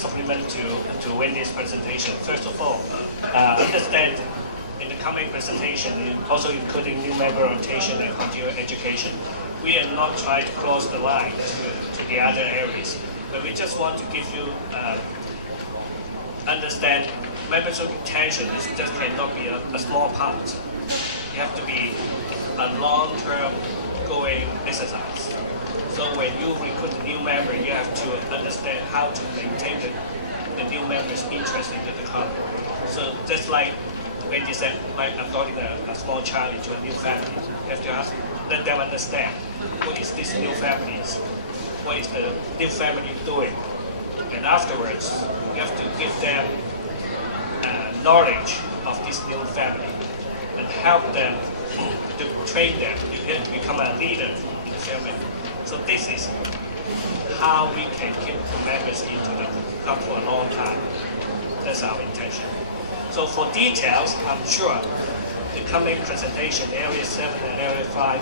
supplement to Wendy's presentation. First of all, understand in the coming presentation, also including new member orientation and continuing education, we are not trying to cross the line to the other areas, but we just want to give you understand membership retention just cannot be a small part. It has to be a long-term going exercise. So when you recruit a new member, you have to understand how to maintain the new member's interest into the club. So just like Wendy said, like adopting a small child into a new family, you have to let them understand what is this new family, what is the new family doing, and afterwards you have to give them knowledge of this new family and help them to train them to become a leader in the family. So this is how we can keep the members into the club for a long time. That's our intention. So for details, I'm sure the coming presentation, Area 7 and Area 5,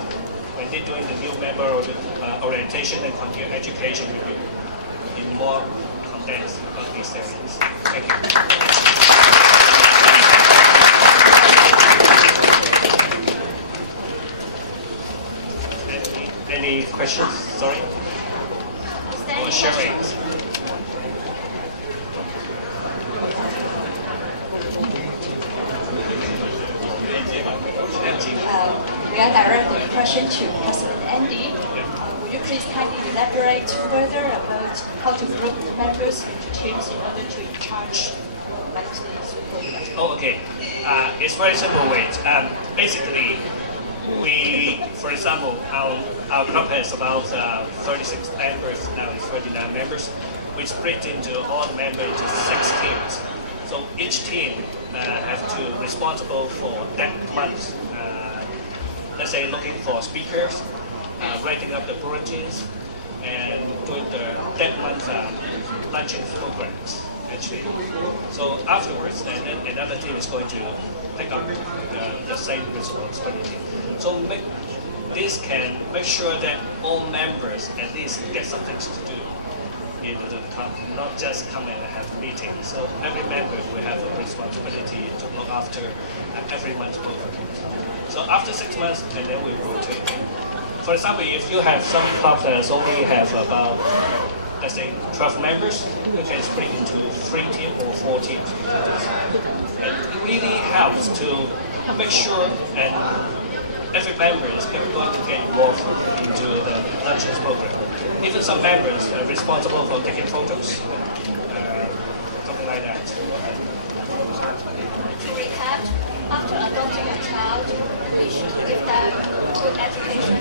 when they're doing the new member orientation and continuing education, will be in more condensed on these areas. Thank you. Any questions? Sorry? Or sharing? We are directing the question to President Andy. Would you please kindly elaborate further about how to group members into teams in order to in charge maintenance program? Oh, okay. It's very simple way. Basically, for example, our club has about 36 members, now it's 39 members. We split into all the members into 6 teams. So each team have to responsible for that month. Let's say looking for speakers, writing up the bulletins, and doing that month luncheon programs. Actually, so afterwards, then another team is going to take up the same responsibility. So this can make sure that all members at least get something to do in the club, not just come and have meetings. So every member will have a responsibility to look after every month's program. So after 6 months, and then we rotate. For example, if you have some clubs that only have about, let's say, 12 members, you can split into 3 teams or 4 teams. And it really helps to make sure and every member is going to get involved into the luncheon program. Even some members are responsible for taking photos, something like that. To recap, after adopting a child, we should give them good education,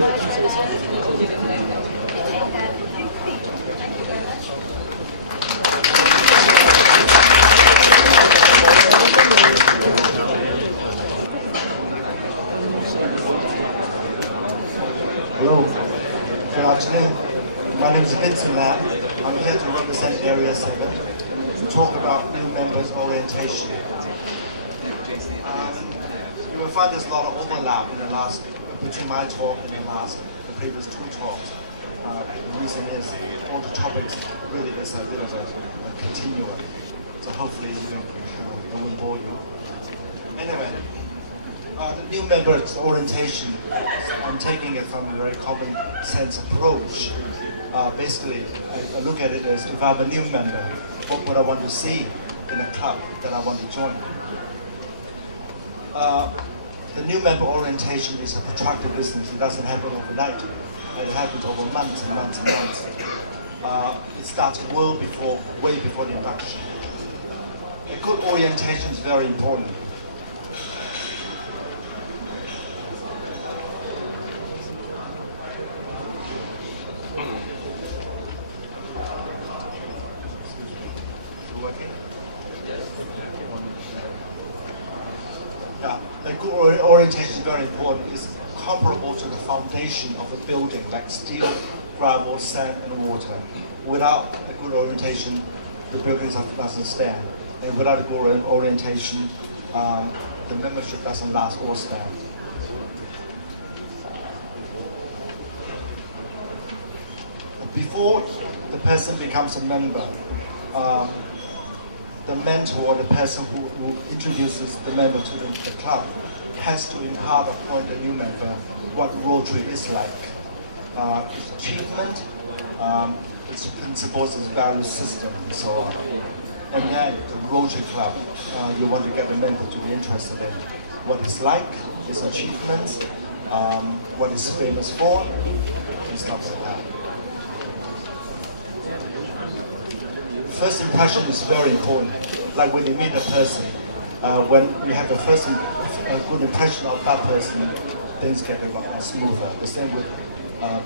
nurture them, retain them in our lead. Thank you very much. Hello, good afternoon. My name is Vincent Lam. I'm here to represent Area 7 to talk about new members orientation. You will find there's a lot of overlap in between my talk and the previous 2 talks. The reason is all the topics really is a bit of a continuum. So hopefully I won't bore you. Anyway. The new members orientation, I'm taking it from a very common sense approach. Basically, I look at it as if I have a new member, what would I want to see in a club that I want to join? The new member orientation is a protracted business. It doesn't happen overnight. It happens over months and months and months. It starts way before the induction. A good orientation is very important. Orientation is very important. It's comparable to the foundation of a building, like steel, gravel, sand, and water. Without a good orientation, the building doesn't stand. And without a good orientation, the membership doesn't last or stand. Before the person becomes a member, the mentor or the person who introduces the member to the club has to impart upon the new member what Rotary is like. Its achievement, its principles, its value system, and so on. And then the Rotary Club, you want to get the member to be interested in what it's like, its achievements, what it's famous for, and stuff like that. First impression is very important. Like when you meet a person, when you have a good impression of that person, things get a lot smoother. The same with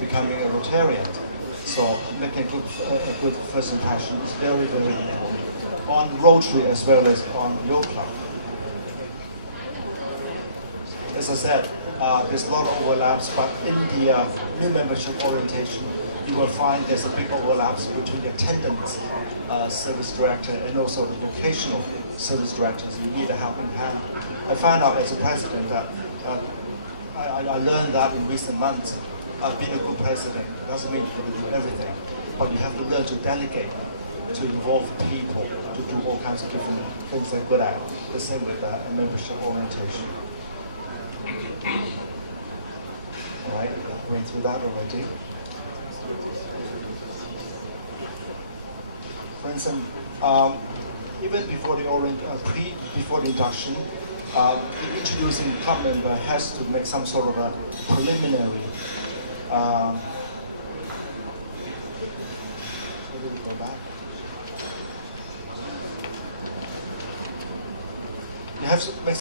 becoming a Rotarian. So making a good first impression is very, very important on Rotary as well as on your club. As I said, there's a lot of overlaps, but in the new membership orientation, you will find there's a big overlaps between the attendance service director and also the vocational service directors. You need a helping hand. I found out as a president that I learned that in recent months. Being a good president doesn't mean you can do everything, but you have to learn to delegate, to involve people, to do all kinds of different things they're good at. The same with a membership orientation. All right, went through that already. For instance, even before the before the induction, the introducing club member has to make some sort of a preliminary. Where do we go back? You have to make